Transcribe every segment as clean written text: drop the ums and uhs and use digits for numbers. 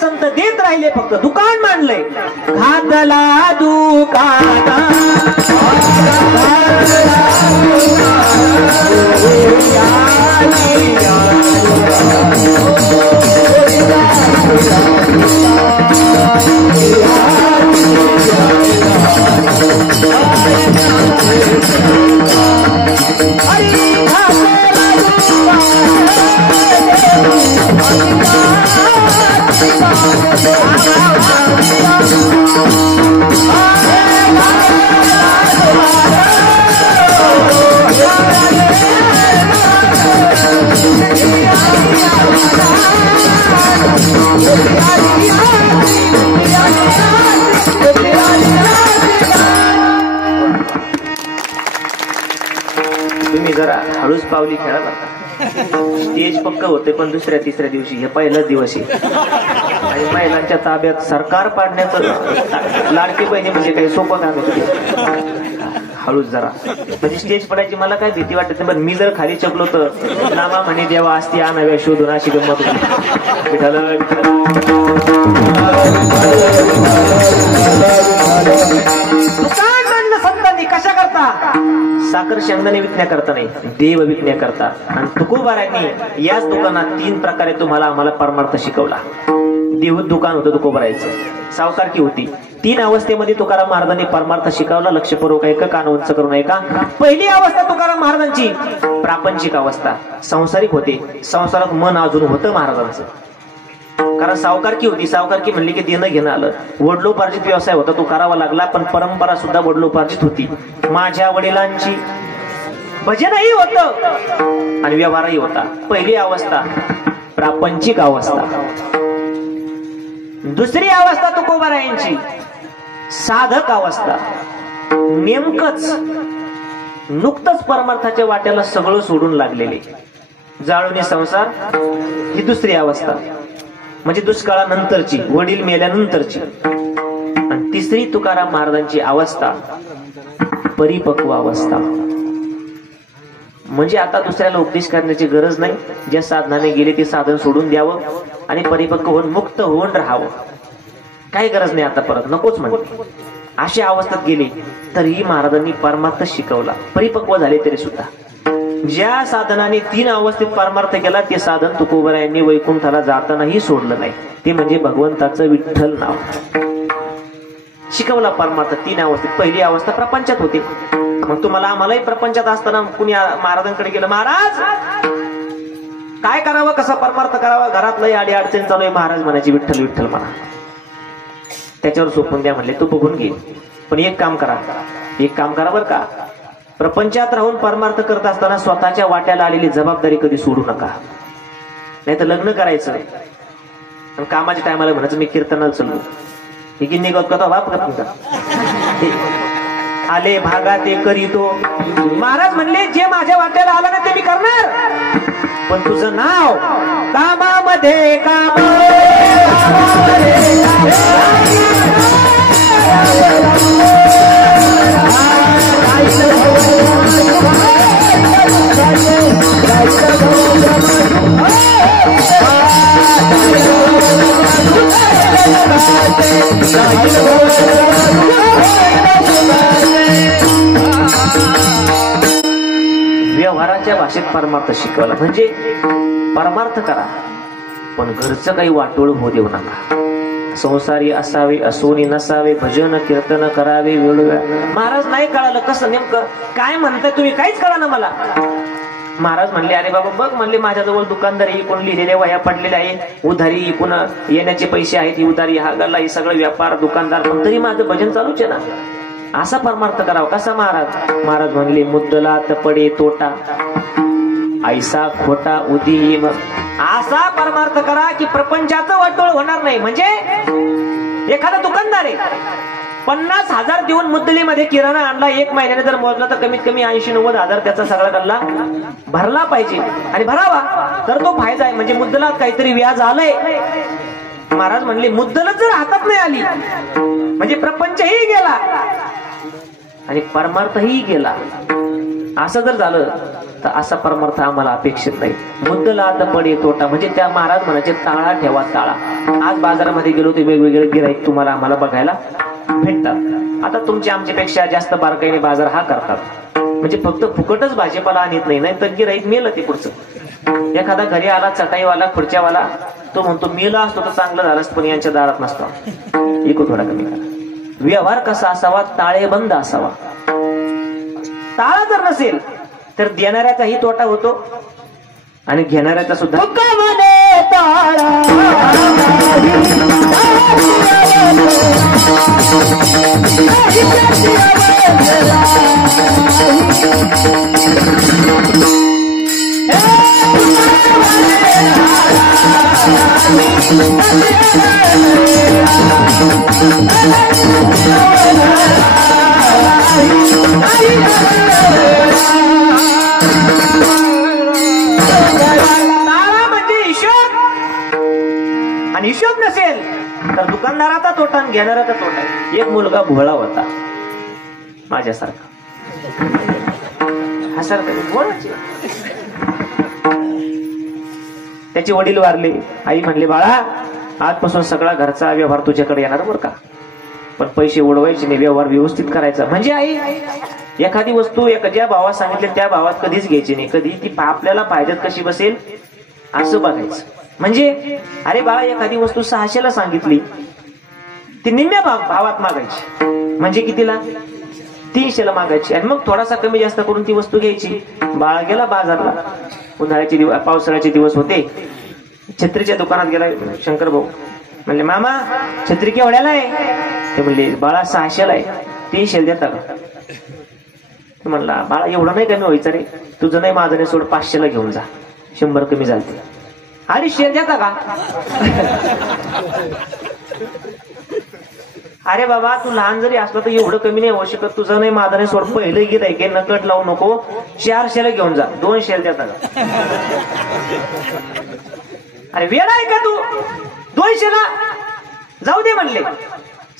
संत देत राहिले, फक्त दुकान मांडलंय. घातला दुकाना तुम्ही जरा हळूच पावली खेळा बरं. स्टेज पक्क होते, पण दुसऱ्या तिसऱ्या दिवशी हे पहिलाच दिवस आहे आणि महिलांच्या ताब्यात सरकार पाडण्याचं लाडकी बहिणी म्हणजे काही सोपं काम आहे. हळूच जरा, म्हणजे स्टेज पडायची मला काय भीती वाटत, पण मी जर खाली चकलो तर नामा म्हणे देवा असती आणाव्या शोधून, अशी गंमत होती. दुकान म्हणलं संतांनी कशा करता? साखर शेंगदाणे विकण्याकरता नाही, देव विकण्याकरता. आणि तुकोबारायांनी याच दुकानात 3 प्रकारे तुम्हाला आम्हाला परमार्थ शिकवला. देव दुकान होतं तुकोबारायचं, सावकारकी होती. 3 अवस्थेमध्ये तुकाराम महाराजांनी परमार्थ शिकवला. लक्षपूर्वक ऐका, कान उंच करून ऐका. पहिली अवस्था तुकाराम महाराजांची प्रापंचिक अवस्था, संसारिक होते. संसारात मन अजून होतं महाराजांचं, कारण सावकारकी होती. सावकारकी म्हणली की देणं घेणं आलं. वडिलोपार्जित व्यवसाय होता, तो करावा लागला, पण परंपरा सुद्धा वडिलोपार्जित होती. माझ्या वडिलांची भजनही होतं आणि व्यवहारही होता. पहिली अवस्था प्रापंचिक अवस्था. दुसरी अवस्था तुकोबारायांची साधक अवस्था. नेमकंच नुकतंच परमार्थाच्या वाट्याला सगळं सोडून लागलेले, जाळूनी संसार, ही दुसरी अवस्था, म्हणजे दुष्काळानंतरची, वडील मेल्यानंतरची. आणि तिसरी तुकाराम महाराजांची अवस्था परिपक्व अवस्था, म्हणजे आता दुसऱ्याला उपदेश करण्याची गरज नाही. ज्या साधनाने गेले ते साधन सोडून द्यावं आणि परिपक्व होऊन मुक्त होऊन राहावं. काही गरज नाही आता, परत नकोच म्हणते. अशा अवस्थेत गेले तरीही महाराजांनी परमार्थ शिकवला. परिपक्व झाले तरी सुद्धा ज्या साधनाने 3 अवस्थेत परमार्थ केला ते साधन तुकोबारायांनी वैकुंठाला जातानाही सोडलं नाही. ते म्हणजे भगवंताचं विठ्ठल नाव. शिकवला परमार्थ 3 अवस्थेत. पहिली अवस्था प्रपंचात होते. मग तुम्हाला आम्हालाही प्रपंचात असताना कुणी महाराजांकडे गेलं, महाराज काय करावं, कसा परमार्थ करावा, घरातलं आडी अडचण चालू आहे, महाराज म्हणायची विठ्ठल विठ्ठल म्हणा, त्याच्यावर सोपून द्या म्हणले. तू बघून घे, पण एक काम करा बरं का, प्रपंचात राहून परमार्थ करत असताना स्वतःच्या वाट्याला आलेली जबाबदारी कधी सोडू नका. नाही तर लग्न करायचं आणि कामाच्या टायमाला म्हणायचं मी कीर्तनाला चाललो, ही गिन्नी कथा वापर आले भागा ते करीतो. महाराज म्हणले जे माझ्या वाट्याला आलं ना ते मी करणार, पण तुझं नाव कामामध्ये व्यवहाराच्या भाषेत परमार्थ शिकवला. म्हणजे परमार्थ करा, पण घरचं काही वाटोळ होऊ देऊ नका. संसारी असावे, असोनी नसावे, भजन कीर्तन करावे वेळोवेळ. महाराज नाही कळालं कसं नेमकं काय म्हणताय तुम्ही, काहीच कळा ना मला. महाराज म्हणले अरे बाबा बघ, म्हणले माझ्याजवळ दुकानदारी इकून लिहिलेल्या वह्या पडलेल्या आहे, उधारी इकून येण्याचे पैसे आहेत, ही उधारी, हा गल्ला, ही सगळं व्यापार दुकानदार, पण तरी माझं भजन चालूच आहे ना. असा परमार्थ करावा कसा महाराज? महाराज म्हणले मुद्दलात पडे तोटा, ऐसा खोटा उदी. मग असा परमार्थ करा की प्रपंचाचं वाटोळ होणार नाही. म्हणजे एखादा दुकानदार आहे 50,000 देऊन मुद्दलीमध्ये किराणा आणला, 1 महिन्याने जर मोजला तर कमीत कमी 80-90 हजार त्याचा सगळा गल्ला भरला पाहिजे. आणि भरावा तर तो फायदा आहे. म्हणजे मुद्दलात काहीतरी व्याज आलंय. महाराज म्हणले मुद्दलच जर हातात नाही आली म्हणजे प्रपंचही गेला आणि परमार्थही गेला. असं जर झालं तर असा परमार्थ आम्हाला अपेक्षित नाही. मुद्दला आता पडे तोटा म्हणजे त्या महाराज म्हणायचे ताळा ठेवा ताळा. आज बाजारामध्ये गेलो ते वेगवेगळे गिराईक तुम्हाला आम्हाला बघायला भेटतात. आता तुमच्या आमच्यापेक्षा जास्त बारकाईने बाजार हा करतात. म्हणजे फक्त फुकटच भाजीपाला आणत नाही तर गिराईक मेलं ते पुढचं. एखादा घरी आला चटाईवाला खुर्च्यावाला तो म्हणतो मेला असतो तर चांगलं झालं पण यांच्या दारात नसतो. इको थोडा कमी करा. व्यवहार कसा असावा? ताळेबंद असावा. ताळा जर नसेल तर देणाऱ्याचाही तोटा होतो आणि घेणाऱ्याचा सुद्धा. आणि हिशोब नसेल तर दुकानदाराचा तोटा आणि घेणाराचा तोटा. एक मुलगा भोळा होता माझ्यासारखा. हा सारखा त्याचे वडील वारले. आई म्हणले बाळा आजपासून सगळा घरचा व्यवहार तुझ्याकडे येणार बरं का, पण पैसे उडवायचे नाही, व्यवहार व्यवस्थित करायचा. म्हणजे आई एखादी वस्तू ज्या भावात सांगितले त्या भावात कधीच घ्यायची नाही. कधी ती आपल्याला फायद्यात कशी बसेल असं बघायचं. म्हणजे अरे बाळा एखादी वस्तू 600ला सांगितली ती निम्म्या भावात मागायची. म्हणजे कितीला? 300ला मागायची आणि मग थोडासा कमी जास्त करून ती वस्तू घ्यायची. बाळा गेला बाजारला. उन्हाळ्याचे दिवस पावसाळ्याचे दिवस होते. छत्रीच्या दुकानात गेला शंकर भाऊ. म्हणले मामा छत्री केवढ्याला आहे? ते म्हणले बाळा 600ला आहे. 300 देता का? म्हणला बाळा एवढं नाही कमी व्हायचं रे, तुझं नाही माझं नाही सोड, 500ला घेऊन जा, 100 कमी झालते. अरे शेर देता का? अरे बाबा तू लहान जरी असला तर एवढं कमी नाही होऊ शकत, तुझं नाही माझं नाही सोड, पहिलं गीत आहे की नकट लावू नको, 400ला घेऊन जा, 200 देता का? अरे वेळ आहे का तू? 200ला जाऊ दे म्हणले.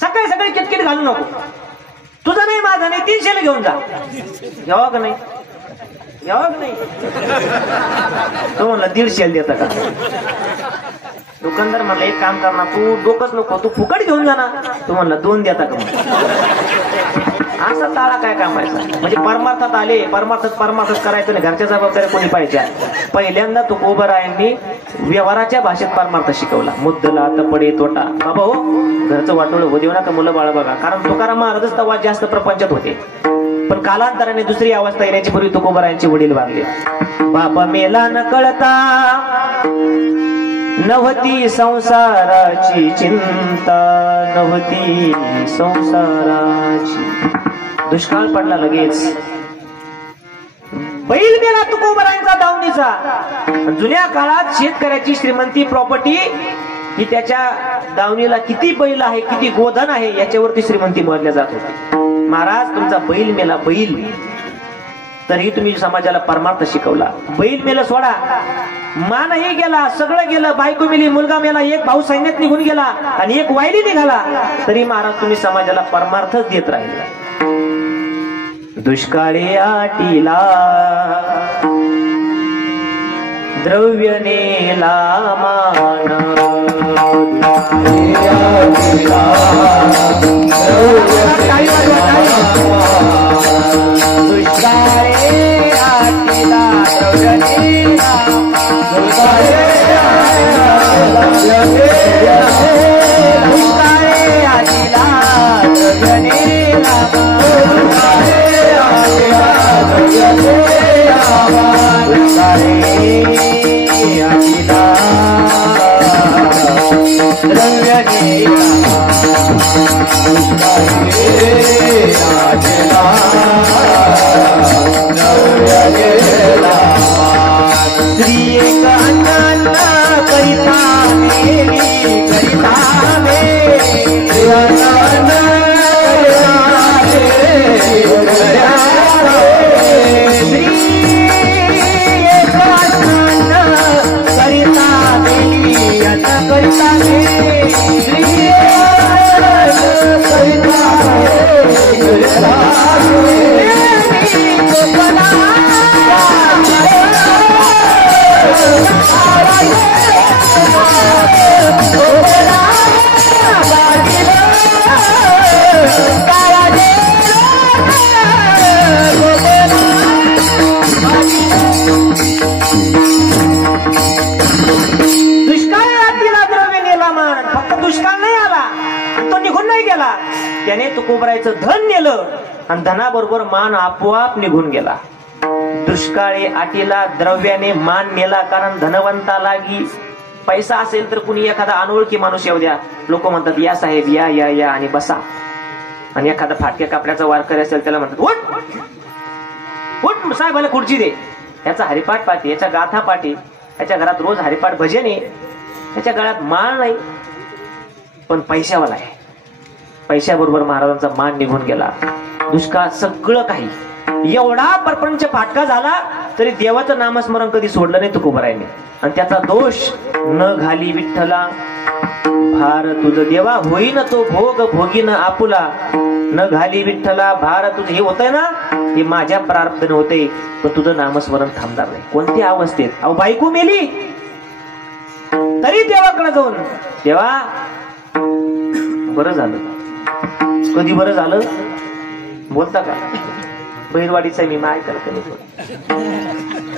सकाळी सकाळी किटकिट घालू नको, तुझं नाही माझं नाही, 300ला घेऊन जा. घ्यावा का नाही? घ्यावा का नाही? तो म्हणला 150 देता का? दुकानदार म्हणला एक काम करणार, तू डोकंच नको, तू फुकट घेऊन जा ना. तो म्हणला 2 देता का? असा ताळा काय कामायचा? म्हणजे परमार्थात आले, परमार्थात करायचं नाही, घरच्या जबाबदाऱ्या कोणी पाहिजे. पहिल्यांदा तुकोबरायांनी व्यवहाराच्या भाषेत परमार्थ शिकवला. मुद्दला तपडे तोटा. बाबा हो घरचं वाटोळ हो देऊ नका मुलं बाळ बघा. कारण तुकाराम महाराजच तेव्हा जास्त प्रपंचात होते, पण कालांतराने दुसरी अवस्था येण्याची पूर्वी तुकोबरायांचे वडील वारले. बापा मेला न कळता नव्हती संसाराची चिंता, नव्हती संसाराची. दुष्काळ पडला लगेच. बैल मेला तुकोबरायांचा दावणीचा. जुन्या काळात शेतकऱ्याची श्रीमंती प्रॉपर्टी ही त्याच्या दावणीला किती बैल आहे, किती गोधन आहे याच्यावरती श्रीमंती मोजल्या जात होती. महाराज तुमचा बैल मेला, बैल, तरीही तुम्ही समाजाला परमार्थ शिकवला. बैल मेला सोडा, मानही गेला, सगळं गेलं, बायको मेली, मुलगा मेला, एक भाऊ सैन्यात निघून गेला आणि एक वायली निघाला, तरी महाराज तुम्ही समाजाला परमार्थच देत राहिले. दुष्काळी आटीला द्रव्य नेला मान, दुष्काळी आटीला द्रव्य नेला, दुष्काळी आटीला द्रव्य नेला, श्री एक अन्न करिता मेली, करिता करिता दुष्काळ नाही आला आणि तो निघून नाही गेला. त्याने तुकोबरायचं धन नेलं आणि धनाबरोबर मान आपोआप निघून गेला. दुष्काळी आटीला द्रव्याने मान नेला, कारण धनवंताला की पैसा असेल तर कुणी एखादा अनोळखी माणूस येऊ द्या, लोक म्हणतात या साहेब या या या आणि बसा. आणि एखादा फाटक्या कापड्याचा वारकरी असेल त्याला म्हणतात उठ उठ साहेबाला खुर्ची दे. याचा हरिपाठ पाठी, याच्या गाथा पाठी, याच्या घरात रोज हरिपाठ भजन आहे, त्याच्या गळ्यात माळ नाही पण पैशावाला आहे. पैशाबरोबर महाराजांचा मान निघून गेला. दुष्काळ सगळं काही एवढा परपंच फाटका झाला तरी देवाचं नामस्मरण कधी सोडलं नाही तुकोबरायने. आणि त्याचा दोष न घाली विठ्ठला भार तुझ देवा होईन तो भोग भोगीन आपुला. न घाली विठ्ठला भार तुझं हे होतंय ना, हे माझ्या प्रारब्धाने होते, पण तुझं नामस्मरण थांबणार नाही. कोणत्या अवस्थेत? अहो बायको मेली तरी देवाकडे जाऊन देवा बरं झालं. कधी बरं झालं बोलता का? बहिरवाडीचा मी ऐकायला कधी बोल.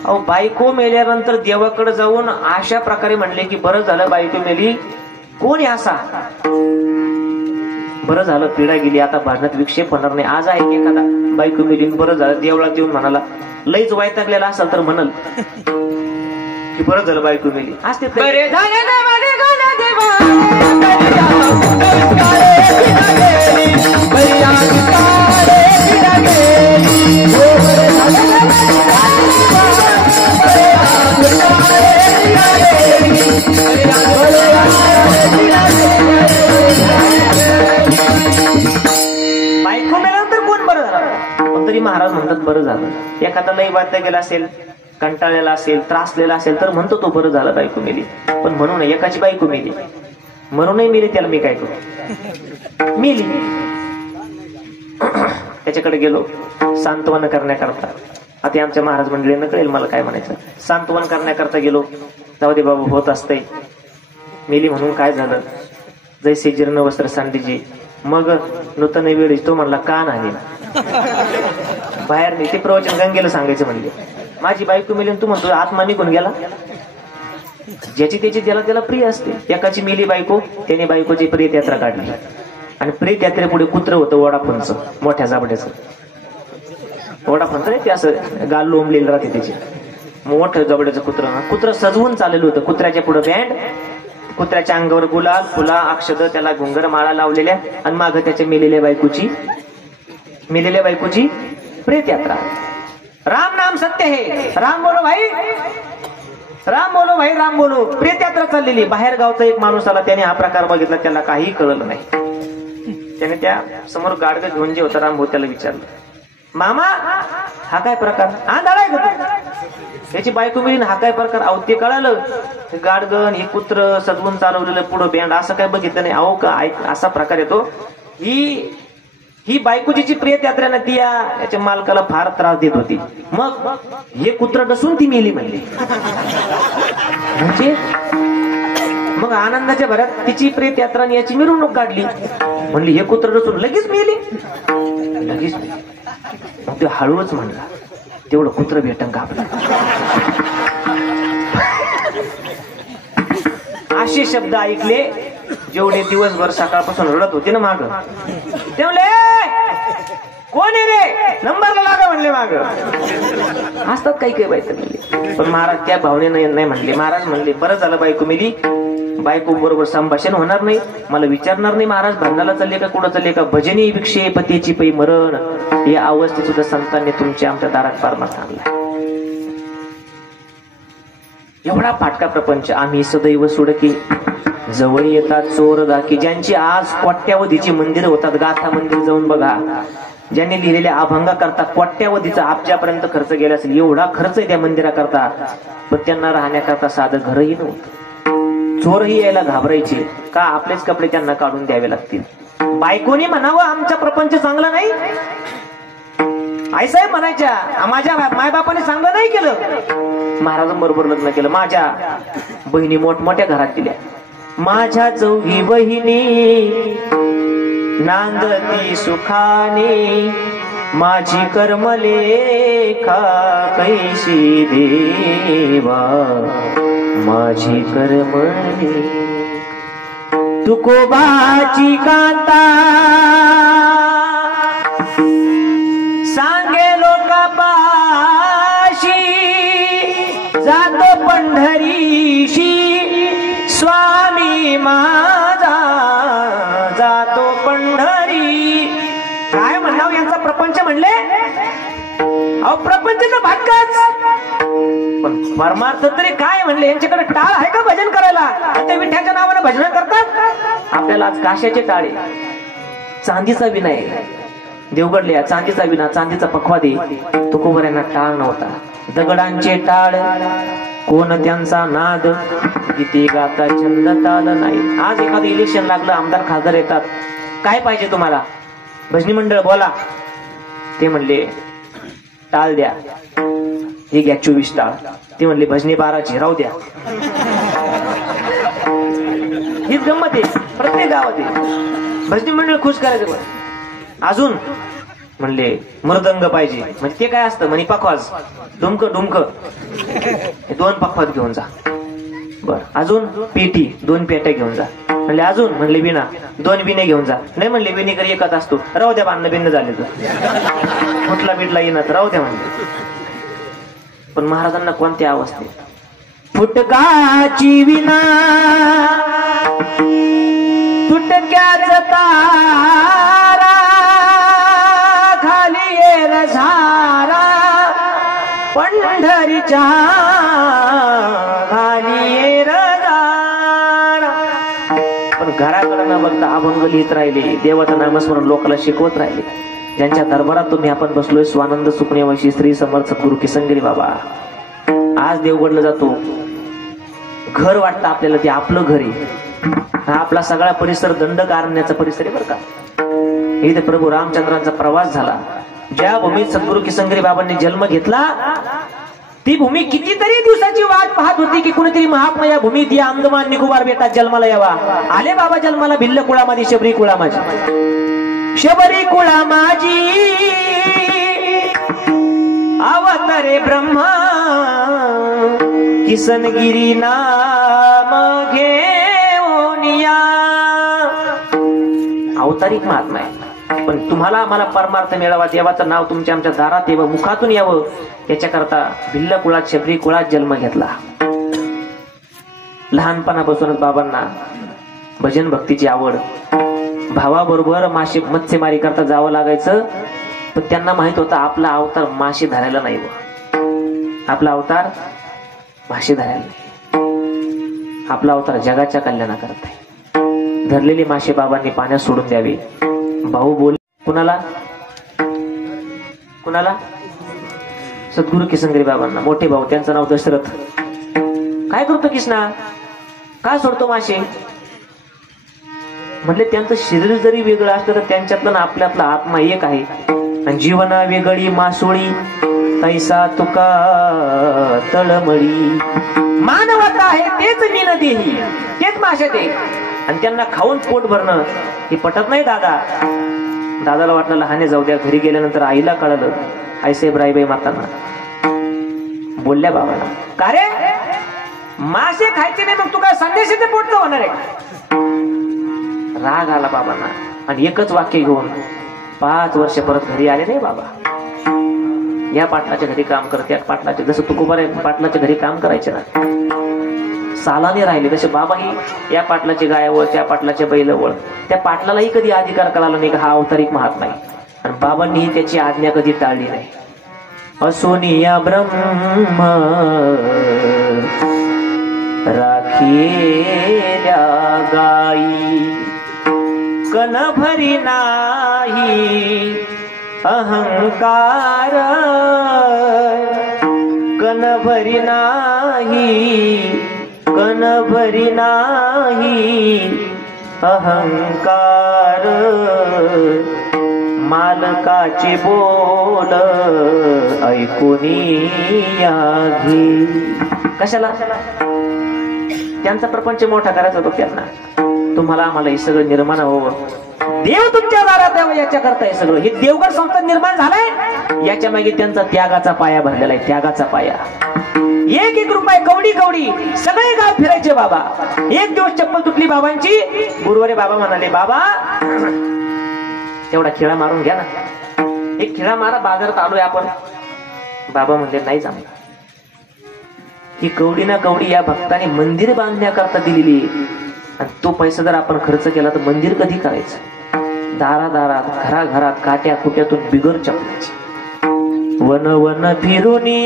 अहो बायको मेल्यानंतर देवाकडे जाऊन अशा प्रकारे म्हणले की बरं झालं बायको मेली. कोण असा बरं झालं पिढा गेली, आता भांडणात विक्षेप होणार नाही. आज आहे की एखादा बायको मेली बरं झालं देवळात येऊन म्हणाला, लईच वैतागलेला असेल तर म्हणाल की बरं झालं बायको मेली. आज ते बरे झाले बायको मेल्यानंतर कोण बरं झालं? पण तरी महाराज म्हणतात बरं झालं. एखादा लई वाद्य गेला असेल, कंटाळलेला असेल, त्रासलेला असेल तर म्हणतो तो बरं झालं बायको मेली. पण म्हणू नये एकाची बायको मेली म्हणूनही मेली त्याला मी काय करू? मेली. त्याच्याकडे गेलो सांत्वन करण्याकरता. आता आमच्या महाराज मंडळींना कळेल मला काय म्हणायचं. सांत्वन करण्याकरता गेलो. जाऊ दे बाबा होत असतंय. मेली म्हणून काय झालं? जैसे जीर्ण वस्त्र सांडीजी. मग नूतन वेळी तो म्हणला का नाही बाहेर नाही. ते प्रवचन गंगेला सांगायचं म्हणले माझी बायको मेली तू म्हणतो आत्मा निघून गेला. ज्याची त्याची ज्याला त्याला प्रिय असते. एकाची मेली बायको, त्याने बायकोची प्रेत यात्रा काढली आणि प्रेत यात्रेपुढे कुत्र होतं वडाफोनचं, मोठ्या जाबड्याचं. वडाफोनचं नाही ते असं गाल लोंबलेलं राहते त्याची, मोठं जबड्याचं कुत्र सजवून चाललेलं होतं. कुत्र्याच्या पुढे बँड, कुत्र्याच्या अंगावर गुलाल फुला अक्षत, त्याला घुंगर माळा लावलेल्या आणि माग त्याच्या मेलेल्या बायकोची प्रेत यात्रा. राम नाम सत्य है, राम बोलो भाई, राम बोलो भाई, राम बोलो. प्रेत यात्रा चाललेली. बाहेर गावचा एक माणूस आला, त्याने हा प्रकार बघितला, त्याला काही कळलं नाही. त्याने त्या समोर गाडगं घेऊन जे होता राम भाऊ त्याला विचारलं, मामा हा काय प्रकार? आंधळा आहे याची बायको मिळून हा काय प्रकार? अहो ते कळालं, गाडगण हे कुत्र सजवून चालवलेलं पुढं बँड असं काय बघितलं नाही. अहो का असा प्रकार येतो. ही बायकोची प्रियत यात्रेनं ती याच्या मालकाला फार त्रास देत होती. मग हे कुत्र डसून ती मेली म्हणली. म्हणजे मग आनंदाच्या भरात तिची प्रेत यात्रा याची मिरवणूक काढली. म्हणली हे कुत्र डसून लगेच मेली. मग ते हळूच म्हणला तेवढं कुत्र भेटन का आपलं. असे शब्द ऐकले जेवढे दिवसभर सकाळपासून रडत होते ना माग. ते म्हणले कोण आहे रे, नंबरला लागा म्हणले माग. असतात काही काही बायको म्हणले. पण महाराज त्या भावनेने नाही म्हणले. महाराज म्हणले बरं झालं बायको मेली. बायको बरोबर संभाषण होणार नाही, मला विचारणार नाही महाराज भांडायला चालले का कुठं चालले का. भजनी भिक्षे पतीची पै मरण या अवस्थेत सुद्धा संतांनी तुमच्या आमच्या दारात पारमार्थ आणला. एवढा फाटका प्रपंच. आम्ही सदैव सोडकी जवळ येतात चोर दाखी. ज्यांची आज कोट्यावधीची मंदिरं होतात, गाथा मंदिर जाऊन बघा. ज्यांनी लिहिलेल्या अभंगा करता कोट्यावधीचा अब्जापर्यंत खर्च गेला असेल. एवढा खर्च आहे त्या मंदिराकरता, पण त्यांना राहण्याकरता साधं घरही नव्हतं. चोरही यायला घाबरायचे का आपलेच कपडे त्यांना काढून द्यावे लागतील. बायकोनी म्हणावं आमचा प्रपंच चांगला नाही, आईसाहेब म्हणायच्या माझ्या मायबापाने चांगलं नाही केलं. महाराजांबरोबर लग्न केलं. माझ्या बहिणी मोठमोठ्या घरात दिल्या. माझ्या चौघी बहिणी नांदती सुखाने, माझी कर्मलेखा कैसी देवा माझी कर्मलेखा. तुकोबाची कांता सांगे लोकापाशी जातो पंढरीशी स्वामी माझा जातो पंढरी. काय म्हणावं यांचा प्रपंच म्हणले. अहो प्रपंचाचा भागच पण परमार्थ तरी काय म्हणले. यांच्याकडे टाळ आहे का भजन करायला. ते विठ्ठलाच्या नावाने भजन करतात. आपल्याला आज काशाचे टाळे चांदीचा विना आहे. देवगडल्या चांदीचा विना चांदीचा पखवा दे. तुकोबऱ्यांना टाळ नव्हता. दगडांचे टाळ कोण त्यांचा नाद किती गाता छंद ताल नाही. आज एखादं इलेक्शन लागलं आमदार खासदार येतात. काय पाहिजे तुम्हाला. भजनी मंडळ बोला. ते म्हणले टाळ द्या. हे घ्या 24 टाळ. ते म्हणले भजनी 12ची राहू द्या. हीच गंमत आहे प्रत्येक गावात आहे. भजनी मंडळ खुश करायचं. अजून म्हणले मृदंग पाहिजे. म्हणजे ते काय असतं म्हणे पखवाज डुमक डुमक 2 पखवाज घेऊन जा. बर अजून पेटी 2 पेट्या घेऊन जा. म्हणले अजून म्हणले बिना 2 बिने घेऊन जा. नाही म्हणले बिनेकर एकच असतो. राहू द्या बांधणं बिन्न झाले तर फुटला बिटला येणार राहू द्या म्हणले. पण महाराजांना कोणत्या अवस्थेत फुटकाची विना तुटक्याच तारा खाली येर झारा पंढरीच्या खाली येर झारा. पण घराकडे न बघता अभंग लिहित राहिले. देवाचं नामस्मरण लोकांना शिकवत राहिले. ज्यांच्या दरबारात तुम्ही आपण बसलोय स्वानंद सुखनेवशी श्री समर्थ सद्गुरू किसनगिरी बाबा. आज देवगडला जातो. घर वाटतं आपल्याला ते आपलं घर आहे. हा आपला सगळा परिसर दंडकारण्याचा परिसर आहे बरं का. इथे प्रभू रामचंद्रांचा प्रवास झाला. ज्या भूमीत सद्गुरू किसनगिरी बाबांनी जन्म घेतला ती भूमी कितीतरी दिवसाची वाट पाहत होती की कुणीतरी महात्मा या भूमीत या अंदमान निकोबार बेटात जन्माला यावा. आले बाबा जन्माला. भिल्ल कुळा माझी शबरी कुळा माझी शबरी कुळा माझी अवतरे ब्रह्मा किसनगिरी नाम घेऊनिया. अवतारिक महात्मा आहे. पण तुम्हाला आम्हाला परमार्थ मिळावा देवाचं नाव तुमच्या आमच्या दारात यावं मुखातून यावं याच्याकरता भिल्ल कुळात शबरी कुळात जन्म घेतला. लहानपणापासूनच बाबांना भजन भक्तीची आवड. भावाबरोबर मासे मत्स्यमारी करता जावं लागायचं. पण त्यांना माहित होतं आपला अवतार मासे धरायला नाही. आपला अवतार मासे धरायला नाही. आपला अवतार जगाच्या कल्याणाकरता आहे. धरलेले मासे बाबांनी पाण्यात सोडून द्यावे. भाऊ बोल कुणाला कुणाला सद्गुरू किसनगिरी बाबांना. मोठे भाऊ त्यांचं नाव दशरथ. काय करतो किसना. का सोडतो मासे. म्हटले त्यांचं शरीर जरी वेगळं असलं तर त्यांच्यातलं आपल्यातला आत्मा एक आहे. आणि जीवना वेगळी मासोळी तैसा तुका तळमळी. मानवता आहे तेच मीन देही तेच मासे ते. आणि त्यांना खाऊन पोट भरणं हे पटत नाही. दादाला वाटलं लहाने जाऊ द्या. घरी गेल्यानंतर आईला कळलं. आईसाहेब राईबाई मातांना बोलल्या बाबाला का रे मासे खायचे नाही मग तू काय संदेशाचे पोट होणार आहे. राग आला बाबांना. आणि एकच वाक्य घेऊन 5 वर्ष परत घरी आले नाही बाबा. या पाटलाच्या घरी काम करत त्या पाटलाच्या जसं तुकोबारे पाटलाच्या घरी काम करायचे ना सालाने राहिले तसे बाबाही या पाटलाची गायावळ त्या पाटलाच्या बैलवळ. त्या पाटलालाही कधी अधिकार कळाला नाही का हा अवतारिक महात्मा आहे. आणि बाबांनीही त्याची आज्ञा कधी टाळली नाही. असोनिया ब्रह्म राखील्या गाई कन भरी नाही अहंकार कन भरी नाही कन भरी नाही अहंकार मालकाचे बोल ऐकूनी या घे. कशाला त्यांचा प्रपंच मोठा करायचा होता त्यांना. तुम्हाला आम्हाला हे सगळं निर्माण हवं. देव तुमच्या दारात यावं याच्याकरता हे सगळं. हे देवगड संस्था निर्माण झालाय याच्या मागे त्यांचा त्यागाचा पाया भरलेला आहे. त्यागाचा पाया एक एक रुपये कवडी कवडी सगळे गाव फिरायचे बाबा. एक दिवस चप्पल तुटली बाबांची. गुरुवारी बाबा म्हणाले, बाबा तेवढा खिळा मारून घ्या ना, एक खिळा मारा, बाजारात आलोय आपण. बाबा म्हणले, नाही जमणार. ही कवडी ना कवडी या भक्ताने मंदिर बांधण्याकरता दिलेली, आणि तो पैसा जर आपण खर्च केला तर मंदिर कधी करायचं. दारादारात घराघरात काट्या कुट्यातून बिगर चपल्याची. वन वन फिरुनी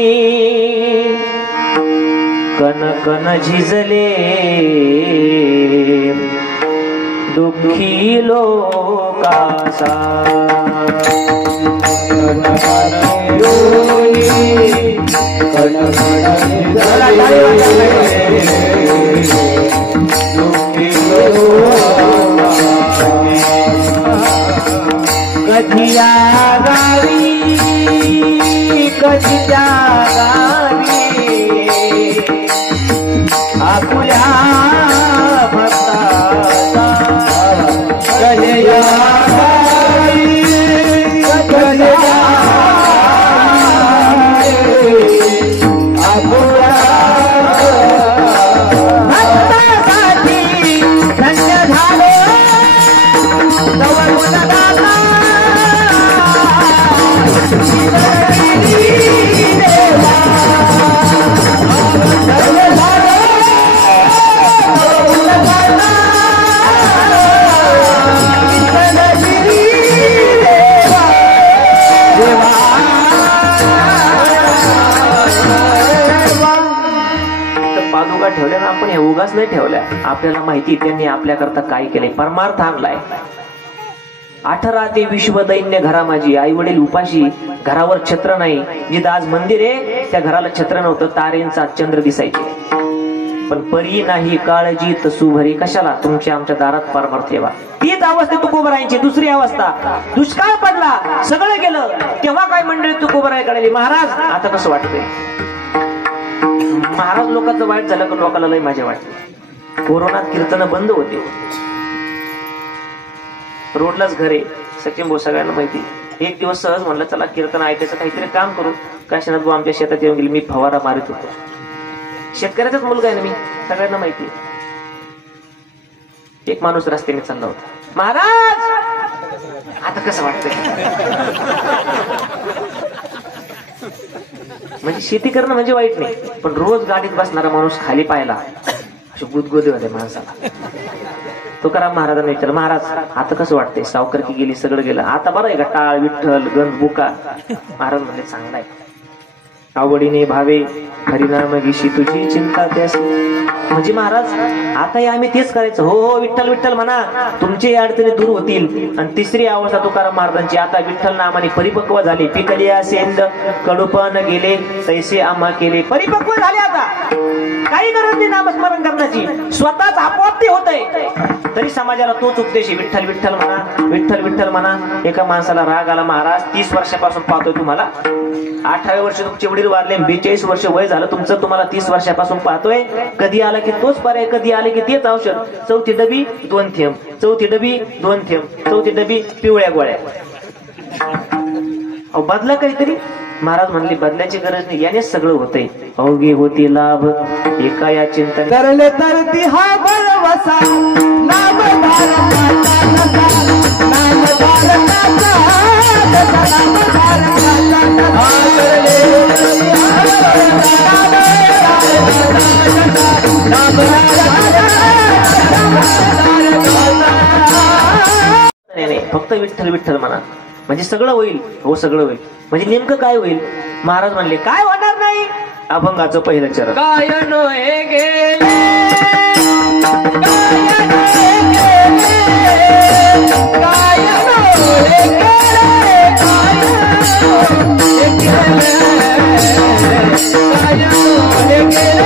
कन कन झिजले, दुःखी लोकासा. कधी या गावी कधी त्या गावी आपुल्या भक्ताचा. कधी या गावी कधी आपुल्या भक्तासाठी धन्य झालो पादुका ठेवल्या ना आपण, हे उगाच नाही ठेवल्या. आपल्याला माहिती त्यांनी आपल्याकरता काय केलंय, परमार्थ आणलाय. 18 ते विश्व दैन्य घरा माझी, आई वडील उपाशी, घरावर छत्र नाही. जिथं आज मंदिर आहे त्या घराला छत्र नव्हतं, तारेंचा चंद्र दिसायचे. पण परी नाही काळजी तसू भरी, कशाला तुमच्या आमच्या दारात परमार्थ ठेवा. तीच अवस्था तुकोबरायांची. दुसरी अवस्था, दुष्काळ पडला, सगळं गेलं, तेव्हा काय मंडळी तुकोबराय कळली, महाराज आता कसं वाटतंय. महाराज लोकांचं वाईट झालं का लोकांना लय माझ्या वाटते. कोरोनात कीर्तन बंद होते, रोडलाच घरे. सचिन भाऊ सगळ्यांना माहिती. एक दिवस सहज म्हणलं चला कीर्तन ऐकायचं, काहीतरी काम करू. काशीनाथ भाऊ आमच्या शेतात येऊन गेले, मी फवारा मारित होतो. शेतकऱ्याचाच मुलगा आहे ना मी, सगळ्यांना माहिती. एक माणूस रस्त्याने चालला होता, महाराज आता कसं वाटतंय. म्हणजे शेती करणं म्हणजे वाईट नाही, पण रोज गाडीत बसणारा माणूस खाली पाहिला अशी गुदगुदी होते माणसाला. तुकाराम महाराजांना विचार, महाराज आता कसं वाटतंय. सावकारकी गेली, सगळं गेलं, आता बरं आहे का. टाळ विठ्ठल गंध बुका. महाराज म्हणले, चांगला आहे. आवडीने भावे हरिनाम घेशी तुझी चिंता त्यास. म्हणजे महाराज आता आम्ही तेच करायचं. हो हो विठ्ठल विठ्ठल म्हणा, तुमची अडचणी दूर होतील. आणि तिसरी अवस्था तुकाराम महाराजांची, आता विठ्ठल नामाने परिपक्व झाले. पिकली सेंद कडूपण गेले, तैसे आम्हा केले. परिपक्व झाले, आता काही गरज नाही नामस्मरण करण्याची, स्वतःच आपोआप ते होतंय. तरी समाजाला तोच उपदेश आहे, विठ्ठल विठ्ठल म्हणा, विठ्ठल विठ्ठल म्हणा. एका माणसाला राग आला, महाराज 30 वर्षापासून पाहतोय तुम्हाला. 18 वर्ष तुमचे वडील वारले, 42 वर्ष वय झालं तुमचं, तुम्हाला 30 वर्षापासून पाहतोय. कधी आला की तोच पर्याय, कधी आले की तेच औषध. चौथी डबी 2 थेंब, चौथी डबी 2 थेंब, चौथी डबी पिवळ्या गोळ्या. बदला काहीतरी. महाराज म्हणले बदल्याची गरज नाही, यानेच सगळं होतंय. अवघे होती लाभ एका या चिंतन करले तर ती हा बळवसा. नाम नाही, फक्त विठ्ठल विठ्ठल म्हणा म्हणजे सगळं होईल. हो सगळं होईल. म्हणजे नेमकं काय होईल. महाराज म्हणले काय होणार नाही. अभंगाचं पहिलं चरण, काय नो हे गेले, काय नो हे गेले, काय नो हे गेले.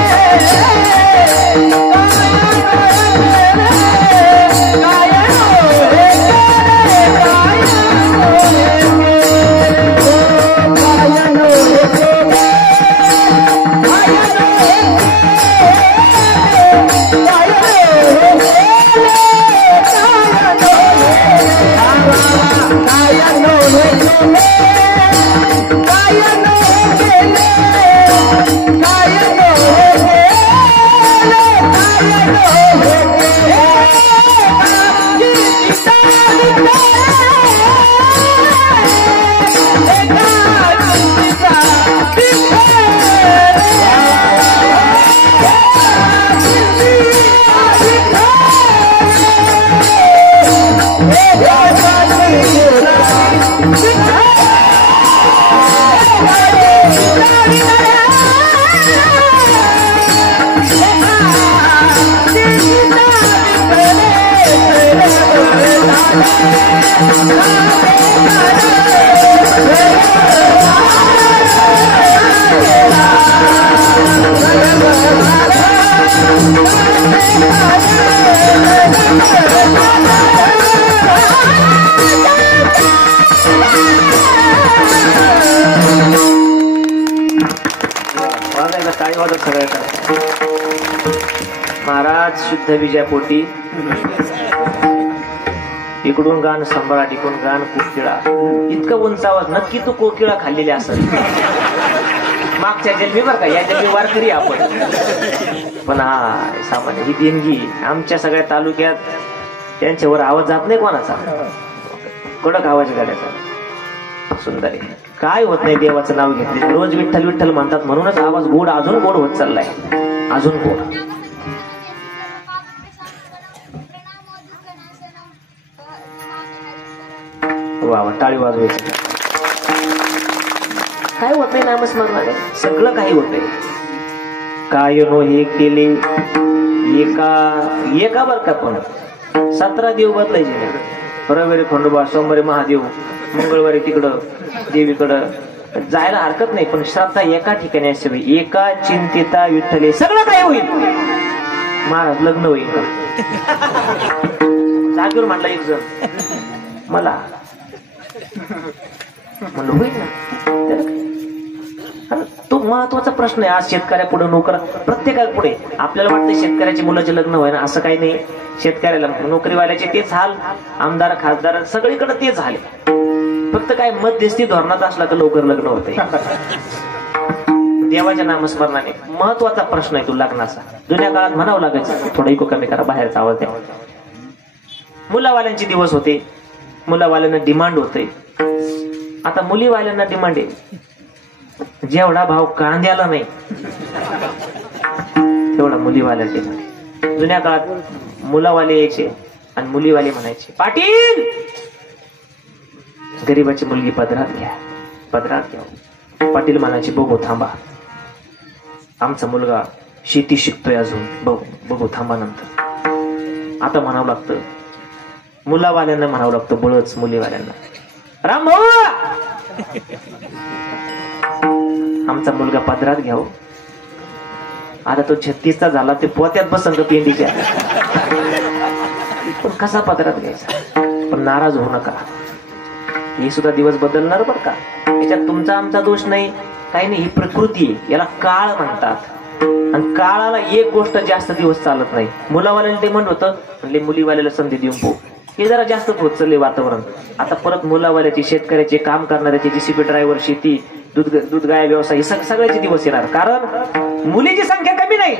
काय नो काय वाजत सगळ्या महाराज शुद्ध विजयापोटी इकडून गाण संभाळा, इकडून गाण कोकिळा. इतकं उंच आवाज, नक्की तू कोकिळा खाल्लेली असेल मागच्या जन्मी बरं का, या जन्मी वारकरी आपण. पण हा सामान्य ही देणगी आमच्या सगळ्या तालुक्यात त्यांच्यावर आवाज जात नाही कोणाचा, कडक आवाज गाड्याचा. सुंदर आहे. काय होत नाही देवाचं नाव घेतले, रोज विठ्ठल विठ्ठल म्हणतात म्हणूनच आवाज गोड अजून गोड होत चाललाय, अजून गोड. वा वा, टाळी वाजवायची. काय होत नाही नामस्मरणाने, सगळं काही होतंय. काय नो हे केले एका बर का, पण 17 देव बदलायचे नाही. रविवारी खंडोबा, सोमवारी महादेव, मंगळवारी तिकडं देवीकडं जायला हरकत नाही, पण श्रद्धा एका ठिकाणी असावी. एका चिंतिता विठ्ठले सगळं काय होईल. महाराज लग्न होईल का जागेवर म्हटला एक जण मला, म्हणलं होईल ना. तो महत्वाचा प्रश्न आहे आज शेतकऱ्यापुढे, नोकर प्रत्येकाला पुढे. आपल्याला वाटतं शेतकऱ्याची मुलाचे लग्न व्हायला, असं काही नाही. शेतकऱ्याला नोकरीवाल्याचे तेच हाल, आमदार खासदार सगळीकडे तेच हाल. फक्त काय मध्यस्थी धोरणात असला तर लवकर लग्न होते. देवाच्या नामस्मरणाने महत्वाचा प्रश्न आहे तो लग्नाचा. जुन्या काळात म्हणावं लागायचं थोडं इको कमी करा, बाहेरचा आवाज द्या. मुलावाल्यांचे दिवस होते, मुलावाल्यांना डिमांड होते. आता मुलीवाल्यांना डिमांड आहे. जेवढा भाव कांद्याला नाही तेवढा मुलीवाल्याला डिमांड. जुन्या काळात मुलावाले यायचे आणि मुलीवाले म्हणायचे, पाटील गरीबाची मुलगी पदरात घ्या, पदरात घ्या. पाटील म्हणायचे, बघू थांबा, आमचा मुलगा शेती शिकतोय अजून, बघू थांबा नंतर. आता म्हणावं लागतं मुलावाल्यांना, म्हणावं लागतं बळच मुलीवाल्यांना, राम भाऊ आमचा मुलगा पदरात घ्याव. आता तो 36चा झाला, ते पोत्यात बसंत पेंडीच्या. पण कसा पदरात घ्यायचा. पण नाराज होऊ नका, हे सुद्धा दिवस बदलणार बरं का. याच्यात तुमचा आमचा दोष नाही, काही नाही. ही प्रकृती आहे, याला काळ म्हणतात. आणि काळाला एक गोष्ट जास्त दिवस चालत नाही. मुलावाल्याला डिमांड होतं, म्हणले मुलीवाल्याला संधी देऊन पो. हे जरा जास्तच होत चालले वातावरण. आता परत मुलावाल्याची, शेतकऱ्याचे, काम करणाऱ्याचे, जीसीबी ड्रायव्हर, शेती, दूध गाय व्यवसाय, हे सगळ्याचे दिवस येणार. कारण मुलीची संख्या कमी नाही,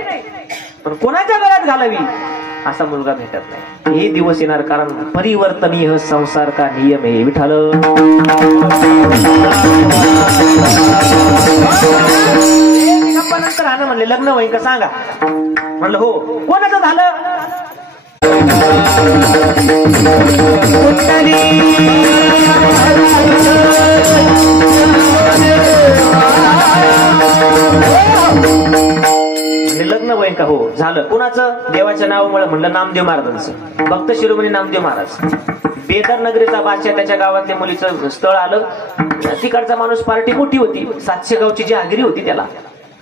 पण कोणाच्या घरात घालावी असा मुलगा भेटत नाही. हे दिवस येणार, कारण परिवर्तनीय संसार का नियम आहे. विठाल नंतर आलं म्हणले लग्न होईल का सांगा. म्हणलं हो. कोणाचं झालं. लग्न होईल का. हो झालं. कुणाचं. देवाच्या नावामुळे. म्हणलं नामदेव महाराजांचं. भक्त शिरोमणी नामदेव महाराज. बेदर नगरीचा बादशाह, त्याच्या गावातल्या मुलीचं स्थळ आलं. तिकडचा माणूस पार्टी मोठी होती, 700 गावची जी आगरी होती त्याला.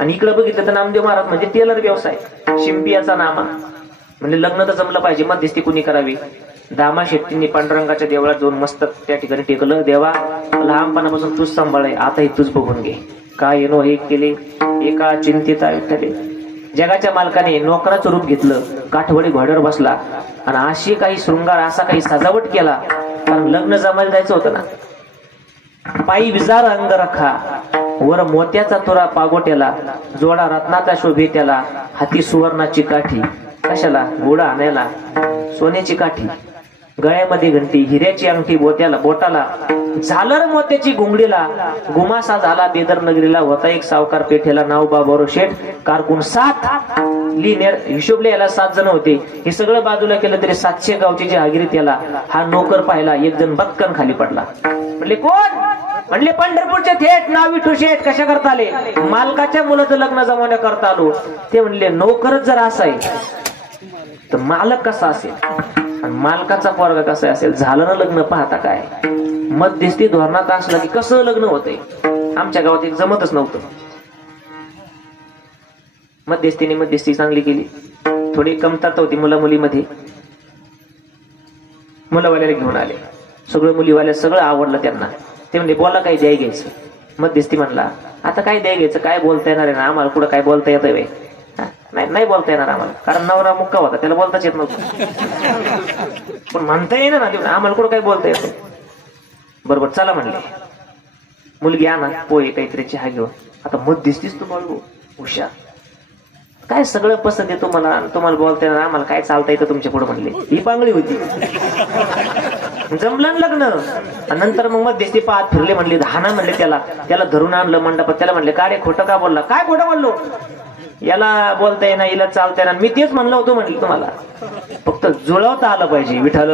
आणि इकडे बघितलं तर नामदेव महाराज म्हणजे टेलर व्यवसाय, शिंपियाचा नामा. म्हणजे लग्न तर जमलं पाहिजे, मध्यस्थी कुणी करावी. दामा शेट्टींनी पांडुरंगाच्या देवळात जाऊन मस्त त्या ठिकाणी टेकलं. देवा लहानपणापासून तूच सांभाळे, आता हे तूच बघून घे. काय येणो हे केले एका चिंतिता विठ्ठले. जगाच्या मालकाने नोकराचं रूप घेतलं, काठवडी घोड्यावर बसला आणि अशी काही शृंगार, असा काही सजावट केला. कारण लग्न जमायला जायचं होतं ना. पायी विजार अंग रखा, वर मोत्याचा तुरा पागोट्याला, जोडा रत्नाचा शोभे त्याला, हाती सुवर्णाची काठी. कशाला. घोडा आणायला. सोन्याची काठी, गळ्यामध्ये घंटी, हिऱ्याची अंगठी बोटाला, झालर मोत्याची घुंगडीला. गुमासा झाला बेदर नगरीला, होता एक सावकार पेठेला, नाव बाबरो शेठ. कारकून 7 हिशोब लिहायला 7 जण होते. हे सगळं बाजूला केलं तरी 700 गावची जी आगिरी त्याला. हा नोकर पाहिला, एक जण बक्कन खाली पडला. म्हणले कोण. म्हणले पंढरपूरचे थेट नाव विठू शेठ. कशा करता आले. मालकाच्या मुलाचं लग्न जमवण्या करता आलो. ते म्हणले नोकरच जर असा आहे तर मालक कसा असेल. आणि मालकाचा पोरगा कसा असेल, झालं ना लग्न पाहता काय मध्यस्थी धोरणात असलं की कसं लग्न होतंय. आमच्या गावात एक जमतच नव्हतं. मध्यस्थी चांगली केली. थोडी कमतरता होती मुला मुलीमध्ये. मुलावाल्याला घेऊन आले. सगळं मुलीवाल्या सगळं आवडलं त्यांना. ते म्हणजे बोला काय द्याय घ्यायचं. मध्यस्थी म्हणला आता काय द्याय घ्यायचं, काय बोलता येणार आहे ना आम्हाला, कुठं काय बोलता येतं वे. नाही बोलता येणार आम्हाला, कारण नवरा मुक्का होता, त्याला बोलताच येत नव्हतं. पण म्हणता येणार ना आम्हाला, कुठं काय बोलता येतं. बरोबर चला म्हणले. मुलगी आणा, पोहे काहीतरी चहा घेऊन. आता मध्यस्थीच तुम्हाला हुशार, काय सगळं पसंत आहे तुम्हाला, तुम्हाला बोलता येणार, आम्हाला काय चालता येतं तुमच्या पुढे म्हणले. ही पांगळी होती. जमलं लग्न. नंतर मग मध्यस्थी पाहत फिरले. म्हणले धाना म्हणले त्याला धरून आणलं मंडपात. त्याला म्हणले का रे खोटं का बोलला. काय खोटं बोललो, याला बोलता येणार, हिला चालता येणार. मी तेच म्हणलं होतं म्हणले तुम्हाला, फक्त जुळवता आलं पाहिजे. विठ्ठल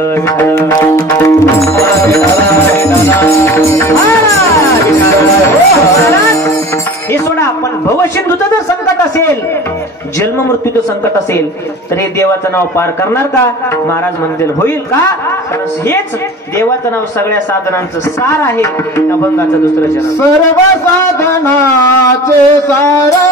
हे सोडा. पण भवसिंधूचं जर संकट असेल, जन्म मृत्यूचं संकट असेल, तर हे देवाचं नाव पार करणार का. महाराज म्हणतील होईल का, कारण हेच देवाचं नाव सगळ्या साधनांचं सार आहे. अभंगाचं दुसरं चरण. सर्व साधनाचे सार,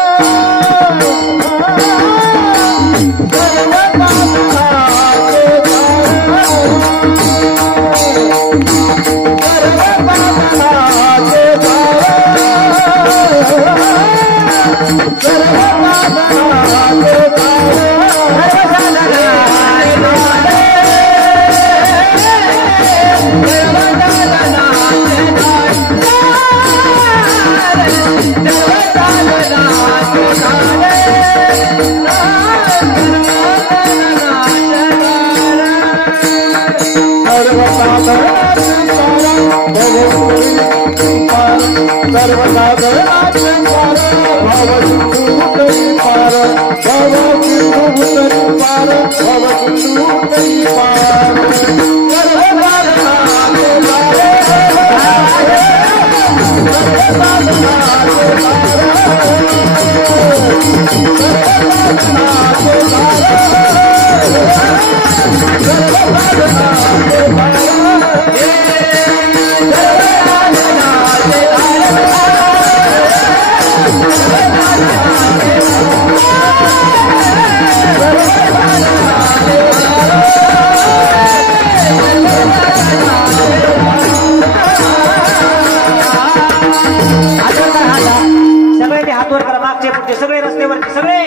सगळे रस्त्यावरचे सगळे.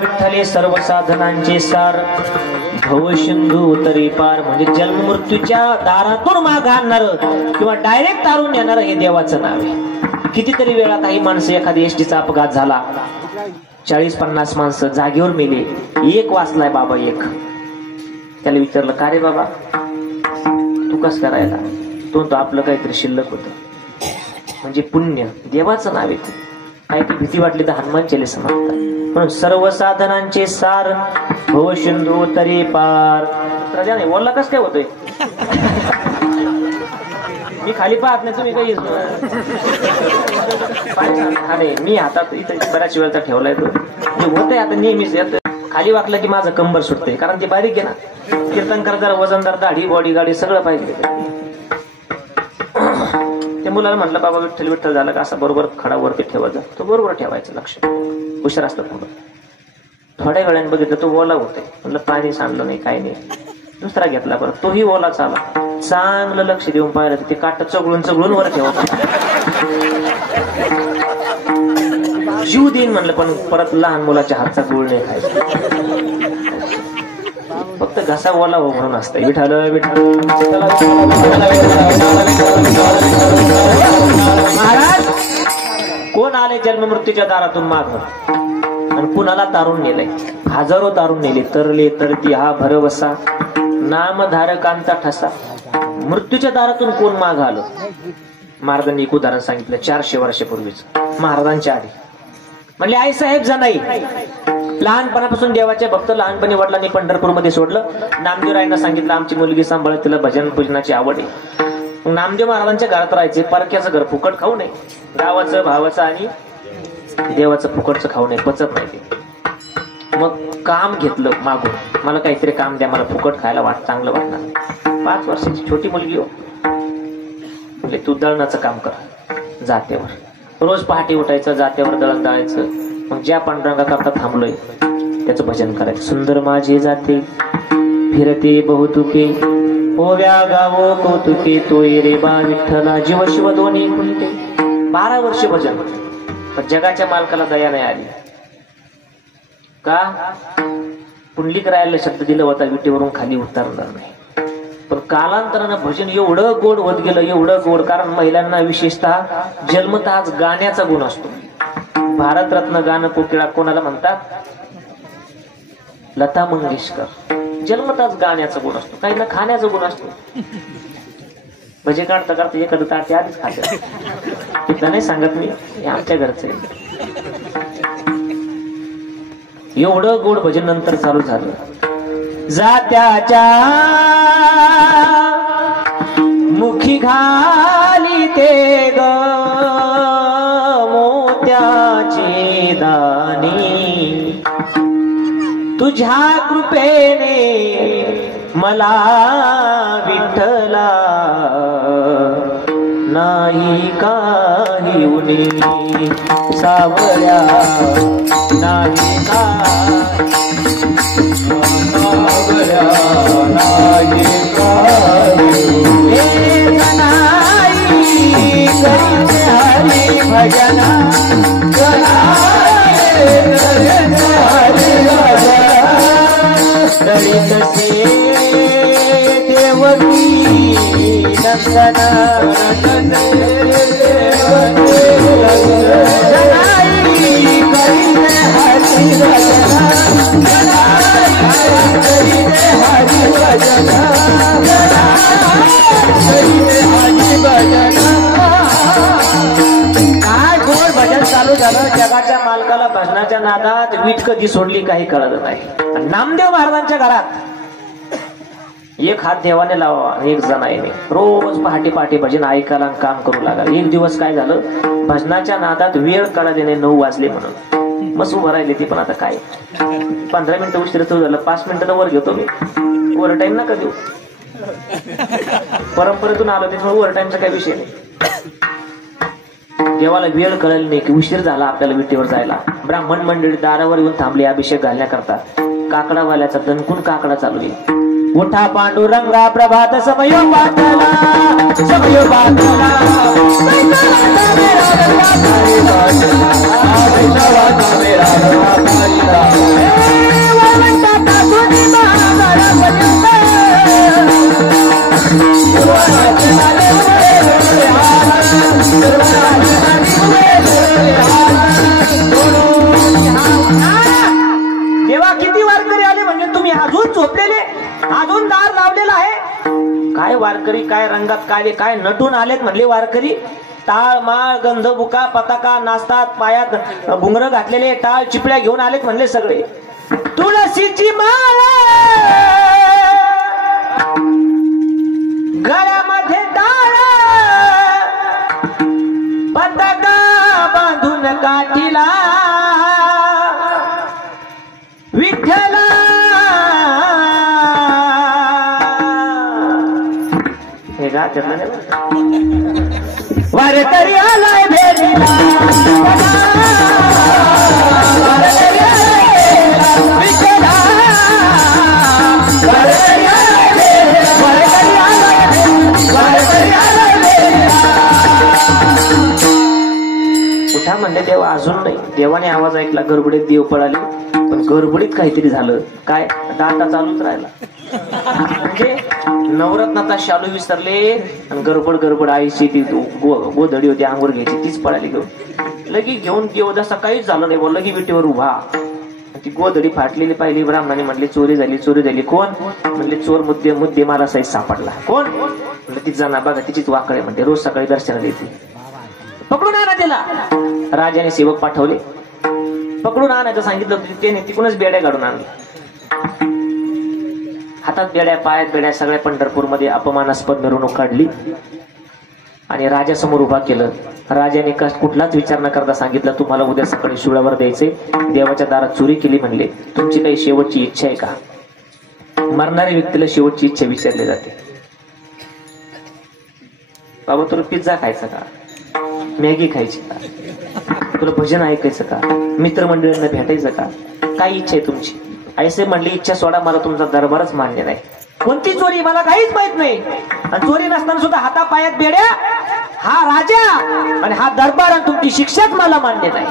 विठ्ठले सर्व साधनांचे सार, भवसिंधू उतरी पार. म्हणजे जन्म मृत्यूच्या दारातून माग आणणार किंवा डायरेक्ट तारून येणार हे देवाचं नाव आहे. कितीतरी वेळा काही माणसं, एखादी एसटीचा अपघात झाला, 40-50 माणसं जागेवर मेले, एक वाचलाय बाबा एक. त्याला विचारलं का रे बाबा तू कस करायला, तो आपलं काहीतरी शिल्लक होत. म्हणजे पुण्य देवाचं नाव आहे. काही ती भीती वाटली तर हनुमान चालीसा म्हणतात. म्हणून सर्व साधनांचे सार, भवसिंधू तरी पार. राजा नाही बोलला कस काय होतोय. मी खाली पाहत नाही, तुम्ही काही अरे मी हातात इथं बऱ्याच वेळचा ठेवलाय तो होतंय. आता नेहमीच येत खाली वाकलं की माझं कंबर सुटतंय, कारण ते बारीक आहे ना. कीर्तनकार जरा वजनदार, दाढी बॉडी गाडी सगळं पाहिजे. त्या मुलाला म्हटलं बाबा विठ्ठल विठ्ठल झालं का असं बरोबर खडा वरती ठेवायचा. तो बरोबर ठेवायचं, लक्ष हुशार असतो. थोड्या वेळाने बघितलं तो ओला होतोय. म्हटलं पाणी सांडलं नाही, काय नाही. दुसरा घेतला परत, तोही ओलाच आला. चांगलं लक्ष देऊन पाहिलं ते काट चगळून चगळून वर ठेवत. जीव देईन म्हणलं, पण परत लहान मुलाच्या हातचा गुळ नाही खायचा. फक्त घसा ओला हो म्हणून असतं. विठाल विठाल. महाराज कोण आले जन्म मृत्यूच्या दारातून माग आणि कुणाला तारून नेलंय? हजारो तारून नेले. तरले तरती हा भरवसा, नामधारकांचा ठसा. मृत्यूच्या दारातून कोण माग आलं? महाराजांनी एक उदाहरण सांगितलं 400 वर्षापूर्वीच, महाराजांच्या आधी. म्हणले आई साहेब जनाई लहानपणापासून देवाचे भक्त. लहानपणी वडिलांनी पंढरपूरमध्ये सोडलं. नामदेवरायांना सांगितलं आमची मुलगी सांभाळत, तिला भजन पूजनाची आवड आहे. नामदेव महाराजांच्या घरात राहायचे. परक्याचं घर फुकट खाऊ नये, गावाचं भावाचं आणि देवाचं फुकटचं खाऊ नये, पचत नाही ते. मग काम घेतलं मागून, मला काहीतरी काम द्या, मला फुकट खायला चांगलं वाटणार. 5 वर्षाची छोटी मुलगी हो. म्हणजे तू दळणाचं काम कर जात्यावर. रोज पहाटे उठायचं, जात्यावर दळण दळायचं. मग ज्या पांडुरंगा करता थांबलोय त्याचं भजन करायचं. सुंदर माझे जाते फिरते बहुतुके, ओव्या गावो कौतुके, तोय रे बा विठ्ठला जीव शिव दोन्ही म्हणते. 12 वर्ष भजन. पण जगाच्या मालकाला दया नाही आली. का? पुंडलिक रायाला शब्द दिला होता विटेवरून खाली उतरणार नाही. पण कालांतरानं भजन एवढं गोड होत गेलं, एवढं गोड. कारण महिलांना विशेषतः जन्मतःच गाण्याचा गुण असतो. भारतरत्न गाणं कोकिळा कोणाला म्हणतात? लता मंगेशकर. जन्मतःच गाण्याचा गुण असतो. काही ना खाण्याचा गुण असतो. भजे काढता काढता एखादं ताट आधीच खाते. तिथं नाही सांगत मी, हे आमच्या घरचं आहे. एवढं गोड भजन नंतर चालू झालं. जात्याच्या मुखी घाली ते ग मोत्याची दानी, तुझ्या कृपेने मला विठ्ठला नाही काही उनी, सावळ्या नाही काही, सावळ्या नाही काही. हरी भजन दलित से देवकी नंदन काय गोड भजन चालू झालं. जगाच्या मालकाला भजनाच्या नादात वीट कधी सोडली काही कळत नाही. नामदेव महाराजांच्या घरात एक हात देवाने लावा, एक जणाने रोज पहाटे पहाटे भजन ऐकायला काम करू लागला. एक दिवस काय झालं, भजनाच्या नादात वेळ कळा देणे 9 वाजले म्हणून मस्त उभं राहिले ते. पण आता काय 15 मिनिटं उशीर झालं, 5 मिनिटं वर घेतो मी. ओव्हर टाइम नका देऊ, परंपरेतून आलो त्याच्यामुळे ओव्हर टाइमचा काही विषय नाही. देवाला वेळ कळली नाही की उशीर झाला आपल्याला विटेवर जायला. ब्राह्मण मंडळी दारावर येऊन थांबले अभिषेक घालण्याकरता. काकडावाल्याचा दणकून काकडा चालू आहे. उठा पांडुरंगा प्रभात समयो पातला, समयो पातला, देवा किती वारकरी आले म्हणजे तुम्ही अजून झोपलेले, अजून दार लावलेला आहे. काय वारकरी, काय रंगात, काय नटून आलेत म्हणले वारकरी. टाळ माळ गंध बुका पताका नाचतात, पायात घुंगर घातलेले, टाळ चिपळ्या घेऊन आलेत म्हणले सगळे. तुळशीची माळ गळ्यामध्ये टाळ, पताका बांधून काठीला, विठ्ठला हे गा वारकरी आलाय भेटीला, वारकरी आलाय विठ्ठला, वारकरी आलाय म्हणले देवा अजून नाही. देवाने आवाज ऐकला, गडबडीत देव पळाले. पण गडबडीत काहीतरी झालं. काय? डाटा चालूच राहिला. म्हणजे नवरत्नाचा शालू विसरले आणि गडबड आईची ती गोधडी होती अंगूर घ्यायची, तीच पळाली घेऊन. लगी घेऊन देव जसा काहीच झालं नाही, लगी विटेवर उभा. ती गोधडी फाटलेली पाहिली. ब्राह्मणाने म्हणले चोरी झाली. कोण? म्हणले चोर मुद्दे मला साईज सापडला. कोण? म्हणलं ती जाणार बघा, तिचीच वाकडे म्हणते, रोज सकाळी दर्शनाला येते. पकडून आणा त्याला. राजाने सेवक पाठवले. पकडून आणायचं सांगितलं, त्याने तिकडूनच बेड्या काढून आणल्या. हातात बेड्या, पायात बेड्या, सगळ्या पंढरपूरमध्ये अपमानास्पद मिरवणूक काढली आणि राजासमोर उभा केलं. राजाने कुठलाच विचार न करता सांगितलं, तुम्हाला उद्या सकाळी शिवळावर द्यायचे. देवाच्या दारात चोरी केली म्हणले, तुमची काही शेवटची इच्छा आहे का? मरणाऱ्या व्यक्तीला शेवटची इच्छा विचारली जाते. बाबा तुला पिझ्झा खायचा का? मॅगी खायची का? तुला भजन ऐकायचं का? मित्रमंडळींना भेटायचं का? काय इच्छा आहे तुमची? ऐसे म्हणली, इच्छा सोडा, मला तुमचा दरबारच मान्य नाही. कोणती चोरी? मला काहीच माहित नाही. आणि चोरी नसताना सुद्धा हातापायात बेड्या, हा राजा आणि हा दरबार आणि तुमची शिक्षाच मला मान्य नाही.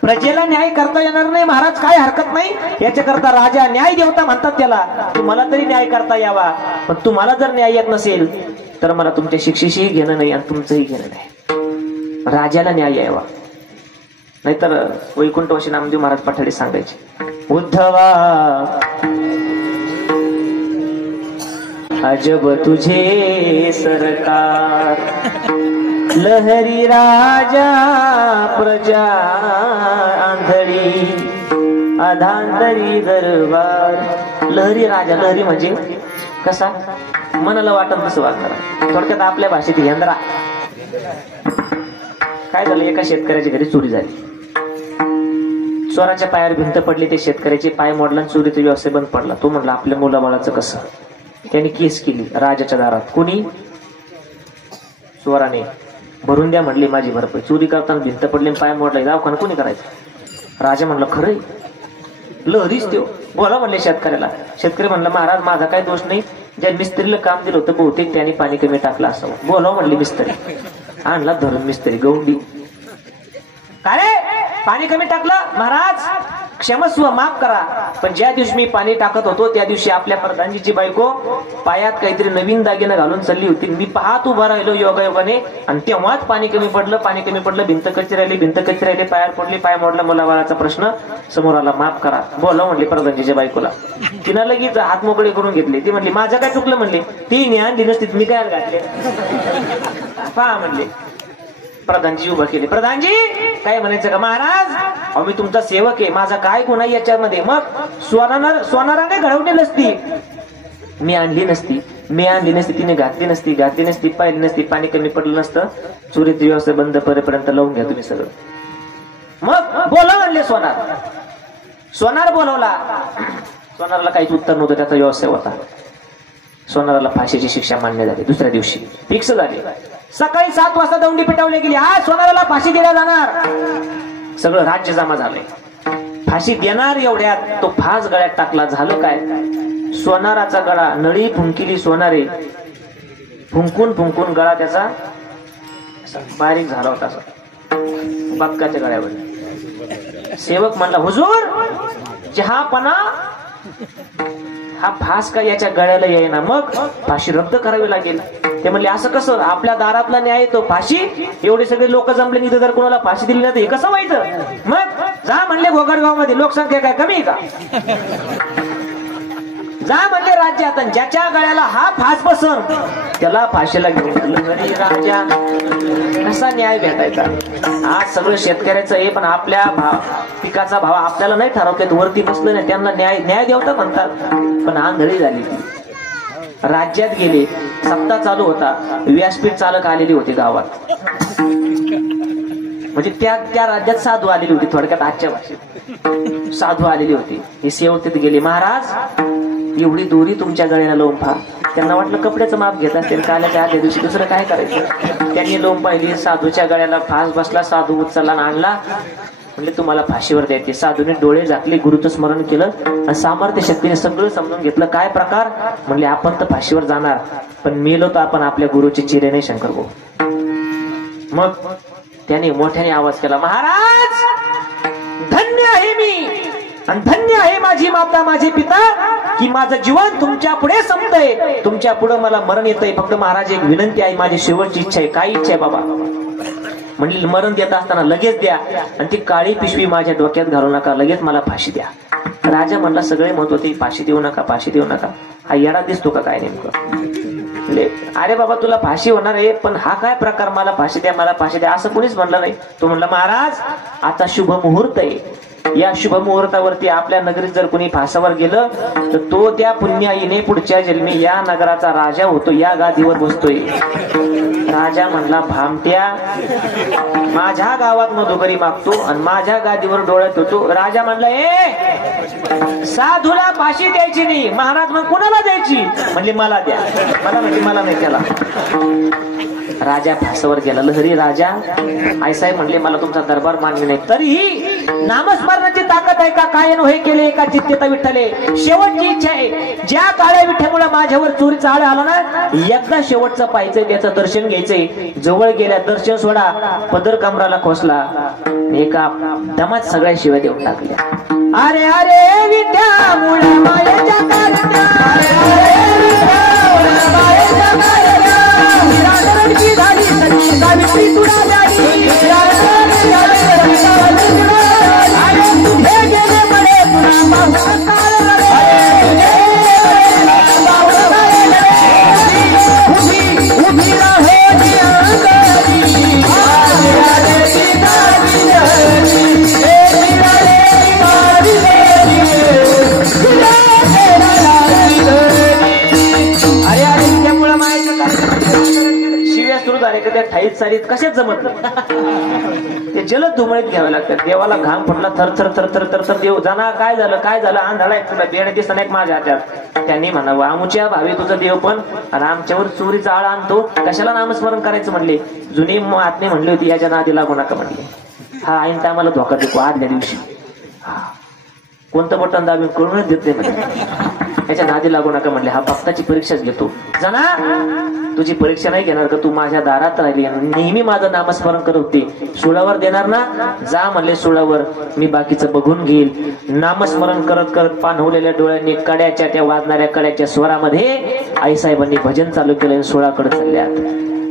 प्रजेला न्याय करता येणार नाही महाराज, काय हरकत नाही. याच्याकरता राजा न्याय देवता म्हणतात त्याला. तुम्हाला तरी न्याय करता यावा, पण तुम्हाला जर न्याय येत नसेल तर मला तुमच्या शिक्षेशीही घेणं नाही आणि तुमचंही घेणं नाही. राजाला न्याय यावा, नाहीतर वैकुंठवासी नामदेव महाराज पठाडे सांगायचे, उद्धवा अजब तुझे सरकार, लहरी राजा प्रजा आंधळी, अधांतरी दरबार. लहरी राजा, लहरी म्हणजे कसा? मनाला वाटत तसं वागणार. थोडक्यात आपल्या भाषेत यंत्रा. काय झालं? एका शेतकऱ्याच्या घरी चोरी झाली. चोराच्या पायावर भिंत पडली, ते शेतकऱ्याचे पाय मोडला, चोरीचा व्यवसाय बंद पडला. तो म्हणला आपल्या मुलाबाळाचं कसं? त्यांनी केस केली राजाच्या दारात. कुणी? चोराने. भरून द्या म्हणली माझी भरपाई. चोरी करताना भिंत पडली, पाय मोडला, दवाखाना कोणी करायचं? राजा म्हणलं खरंय. लहरीच देव. बोला म्हणले शेतकऱ्याला. शेतकरी म्हणला महाराज माझा काही दोष नाही, ज्या मिस्त्रीला काम दिलं होतं बहुतेक त्याने पाणी कमी टाकलं असावं. बोलाव म्हणली मिस्त्री. आणला धरून मिस्त्री, गौंडी. काय रे पाणी कमी टाकलं? महाराज क्षमस्व, माफ करा, पण ज्या दिवशी मी पाणी टाकत होतो त्या दिवशी आपल्या प्रधानजीची बायको पायात काहीतरी नवीन दागिनं घालून चालली होती. मी पाहत उभा राहिलो योगायोगाने, आणि तेव्हाच पाणी कमी पडलं, भिंत कच्ची राहिली, पायावर पडली, पाय मोडला, मुलाबाळाचा प्रश्न समोर आला, माफ करा. बोला म्हणली प्रधानजीच्या बायकोला. तिनं लगेच हात मोकळे करून घेतले. ती म्हणली माझं काय चुकलं? म्हणले ती ज्ञान दिनच तिथे मी काय घातले. पहा म्हणले. प्रधानजी उभा केले. प्रधानजी काय म्हणायचं का? महाराज मी तुमचा सेवक आहे, माझा काय गुन्हा याच्यामध्ये? मग सोनाराने घडवली नसती, मी आणली नसती, तिने घातली नसती, पाहिली नसती, पाणी कमी पडलं नसतं, चोरीची व्यवस्था बंद करेपर्यंत लावून घ्या तुम्ही सगळं. मग बोला म्हणले सोनार बोलवला. सोनाराला काहीच उत्तर नव्हतं, त्याचा व्यवसाय होता. सोनाराला फाशीची शिक्षा मान्य झाली. दुसऱ्या दिवशी फिक्स झाली. सकाळी 7 वाजता दौंडी पेटवली गेली. आज सोनाराला फाशी दिल्या जाणार. सगळं राज्य जमा झालंय. फाशी देणार एवढ्यात तो फास गळ्यात टाकला. झालं काय? सोनाराचा गळा, नळी फुंकिली सोनारे, फुंकून गळा त्याचा बारीक झाला होता बक्काच्या गळ्यावर. सेवक म्हणला हुजूर चहापणा, हा फास का याच्या गळ्याला येईना, मग फाशी रद्द करावी लागेल. ते म्हणले असं कसं? आपल्या दारातला न्याय तो फाशी. एवढे सगळे लोक जमले की जर कोणाला फाशी दिली नाही तर हे कसं व्हायचं? मग जा म्हणले गोगडगाव मध्ये लोकसंख्या काय कमी आहे का? जा म्हणले राज्यात, ज्याच्या गळ्याला हा फास बसन त्याला फाशीला घेऊन. राजा कसा न्याय भेटायचा? आज सगळं शेतकऱ्याचं आहे, पण आपल्या पिकाचा भाव आपल्याला नाही ठरवतात. वरती बसलं नाही त्यांना न्याय देवता म्हणतात. पण आंधळी झाली. राज्यात गेले, सप्ताह चालू होता, व्यासपीठ चालक आलेली होती गावात. म्हणजे त्या राज्यात साधू आलेली होती. थोडक्यात आजच्या भाषेत साधू आलेली होती. हे सेवक तिथे गेले. महाराज एवढी दोरी तुमच्या गळ्याला लावून पहा. त्यांना वाटलं कपड्याचं माप घेत असतील, काल्याच्या आदल्या दिवशी दुसरं काय करायचं. त्यांनी लावून पाहिली, साधूच्या गळ्याला फास बसला. साधू उचलला आणला. म्हणजे तुम्हाला फाशीवर द्यायचे. साधूने डोळे झाकले, गुरुचं स्मरण केलं आणि सामर्थ्य शक्तीने सगळं समजून घेतलं. काय प्रकार? म्हणले आपण तर फाशीवर जाणार, पण मेलो तर आपण आपल्या गुरुचे चिरे नाही शंकर भाऊ. मग त्याने मोठ्याने आवाज केला, महाराज धन्य आहे मी आणि धन्य आहे माझी माता माझे पिता की माझं जीवन तुमच्या पुढे संपतंय, तुमच्या पुढे मला मरण येतंय. फक्त महाराज एक विनंती आहे, माझी शेवटची इच्छा आहे. काय इच्छा आहे बाबा? म्हणजे मरण देत असताना लगेच द्या आणि ती काळी पिशवी माझ्या डोक्यात घालू नका, लगेच मला फाशी द्या. राजा म्हणला सगळे म्हणत होते फाशी देऊ नका, फाशी देऊ नका. हा येडा दिसतो का काय नेमकं? अरे बाबा तुला फाशी होणार आहे, पण हा काय प्रकार, मला फाशी द्या मला फाशी द्या असं कोणीच म्हणलं नाही. तो म्हणला महाराज आता शुभ मुहूर्त आहे, या शुभ मुहूर्तावरती आपल्या नगरीत जर कोणी फासावर गेलं तर तो त्या पुण्याईने पुढच्या जन्मी या नगराचा राजा होतो, या गादीवर बसतोय. राजा म्हणला भामट्या, माझ्या गावात मधुकरी मागतो आणि माझ्या गादीवर डोळ्यात होतो. राजा म्हणला ए साधूला फाशी द्यायची नाही. महाराज मग कुणाला द्यायची? म्हणजे मला द्या. मला म्हणजे मला नाही त्याला. राजा फासावर गेला. लहरी राजा आईसाहेब म्हणले मला तुमचा दरबार मान्य नाही, तरीही नामस्मरणाची ताकद आहे का? काय हे केले का चित्तेता विठ्ठले, शेवटची इच्छा आहे. ज्या काळ्या विठ्ठ्यामुळे माझ्यावर चोरीचा आळ आला ना, एकदा शेवटचं पाहायचंय, त्याचं दर्शन घ्यायचंय. जवळ गेल्या दर्शन सोडा, पदर कमराला खोसला, एका दमात सगळ्या शिव्या देऊन टाकल्या. अरे अरे विद्यामुळे मायेच्या कारण्या, झाली सती सावित्री तुला द्यावी, गेले म्हणे तुला उभी राहे त्या ठाईत सारीत कशाच जमत नाही, ते जलद धुमळीत घ्यावे लागतात. देवाला घाम फुटला थर थर थर थर थर थर. देव जाना काय झालं काय झालं, आंधळा एक तुला बेणे दिसत नाही माझ्या हातात. त्यांनी म्हणावं आमुच्या भावी तुझं देव पण आणि आमच्यावर चोरीचा आळ आणतो, कशाला नामस्मरण करायचं म्हणले. जुनी आत्मे म्हणली होती याच्या नादी लागू नका म्हणले. हा आईन तर आम्हाला धोका देतो आदल्या दिवशी. कोणतं बटन दाबून कळूनच देत नाही म्हणजे, याच्या नादी लागू नका म्हणले. हा भक्ताची परीक्षाच घेतो. जाना तुझी परीक्षा नाही घेणार का, तू माझ्या दारात राहिली नेहमी माझं नामस्मरण करत होते, सुळावर देणार ना, जा म्हणले सुळावर, मी बाकीचं बघून घेईल. नामस्मरण करत करत पाणवलेल्या डोळ्यांनी कड्याच्या त्या वाजणाऱ्या कड्याच्या स्वरामध्ये आईसाहेबांनी भजन चालू केलं. सुळाकडे चालल्यात.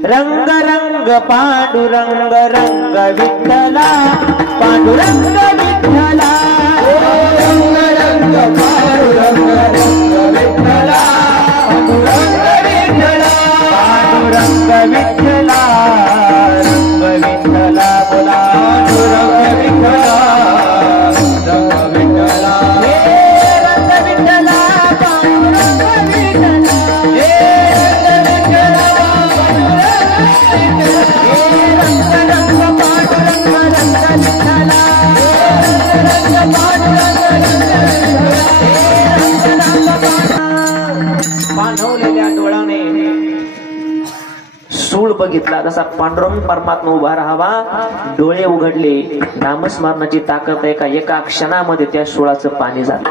रंग रंग पांडुरंग रंग विठ्ठला, पांडुरंग विठ्ठला, रंग रंग पांडुरंग रंग विठ्ठला, पांडुरंग विठ्ठला, पांडुरंग विठ्ठला, रंग विठ्ठला, बोला पांडुरंग विठ्ठला, रंग विठ्ठला, हे रंग विठ्ठला, पांडुरंग विठ्ठला, हे रंग विठ्ठला, पांढवलेल्या डोळ्याने सूळ बघितला, जसा पांडुरंग परमात्मा उभा राहावा. डोळे उघडले, नामस्मरणाची ताकद आहे का, एका क्षणामध्ये त्या सुळाचं पाणी झालं.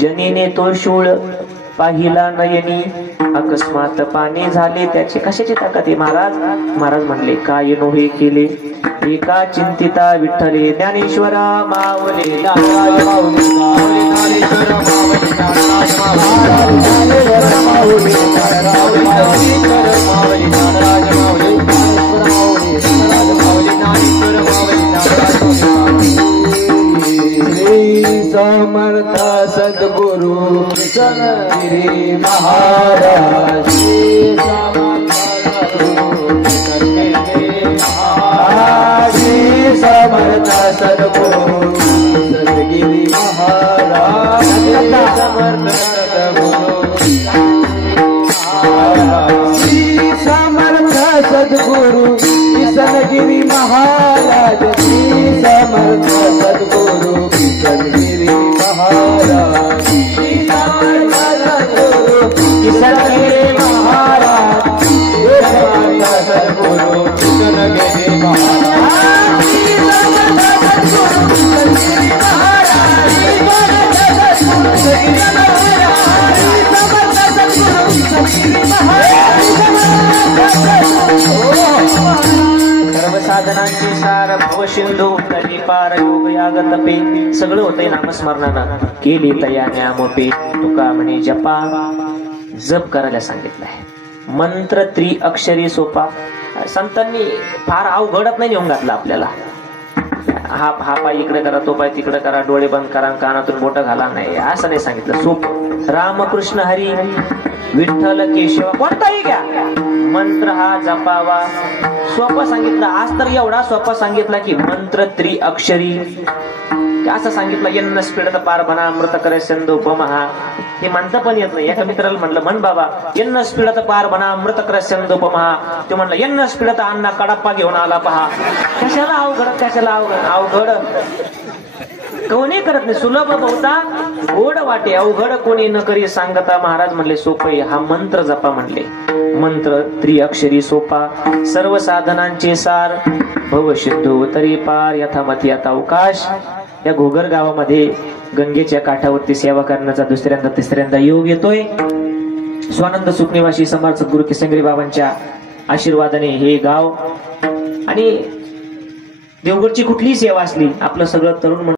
जनीने तो शूळ पाहिला नयनी, अकस्मात पाणी झाले त्याचे. कशाची ताकद आहे महाराज? महाराज म्हणले काय नोहे केले एका चिंतिता विठ्ठले, ज्ञानेश्वरा मावले नारायण माऊली, ज्ञानेश्वर मावले नारायण माऊली, ज्ञानेश्वर माऊली नारायण माऊली, ज्ञानेश्वर माऊली नारायण माऊली. श्री समर्थ सद्गुरु सनगिरी महाराज, समर्थ सद्गुरु सदगिरी महाराज, समर्थ श्री समर्थ सद्गुरु सदगिरी महाराज, श्री समर्थ सद्गुरु सदगिरी महाराज, श्री समर्थ सद्गुरु सदगिरी महाराज, समर्थ सद्गुरु सदगिरी महाराज. साधनांचे सार भव सिंधू तली पार योग याग तपे सगळं होतंय नामस्मरणानं केली तया न्यामपे तुका म्हणे जपा जप करायला सांगितलंय मंत्र त्रिअक्षरी सोपा संतांनी फार अवघडत नाही नेऊन घातला आपल्याला हा पाय इकडे करा तो पाय तिकडे करा डोळे बंद करा कानातून बोट घाला नाही असं नाही सांगितलं सोप रामकृष्ण हरी विठ्ठल केशव कोणताही घ्या मंत्र हा जपावा सोपा सांगितलं आज तर एवढा सोपा सांगितला की मंत्र त्रिअक्षरी असं सांगितलं यन्न स्फिडत पार बना अमृत करे सिंधुपमहा हे म्हणता पण येत नाही एका मित्राला म्हणलं म्हण बाबा यन्न स्फिडत पार बना अमृत करे सिंधुपमहा ते म्हणलं यन्न स्फिडत अण्णा कडप्पा घेऊन आला पहा कशाला अवघड कोणी करत नाही सुलभ बहुता गोड वाटे अवघड कोणी न करी सांगता महाराज म्हणले सोपे हा मंत्र जपा म्हणले मंत्र त्रिअक्षरी सोपा सर्व साधनांचे सार भव सिंधू तरी पार यथामती आता अवकाश या घोगर गावामध्ये गंगेच्या काठावरती सेवा करण्याचा दुसऱ्यांदा तिसऱ्यांदा योग येतोय स्वानंद सुखनिवासी समर्थ सद्गुरू किसंगरी बाबांच्या आशीर्वादाने हे गाव आणि देवगडची कुठलीही सेवा असली आपलं सगळं तरुण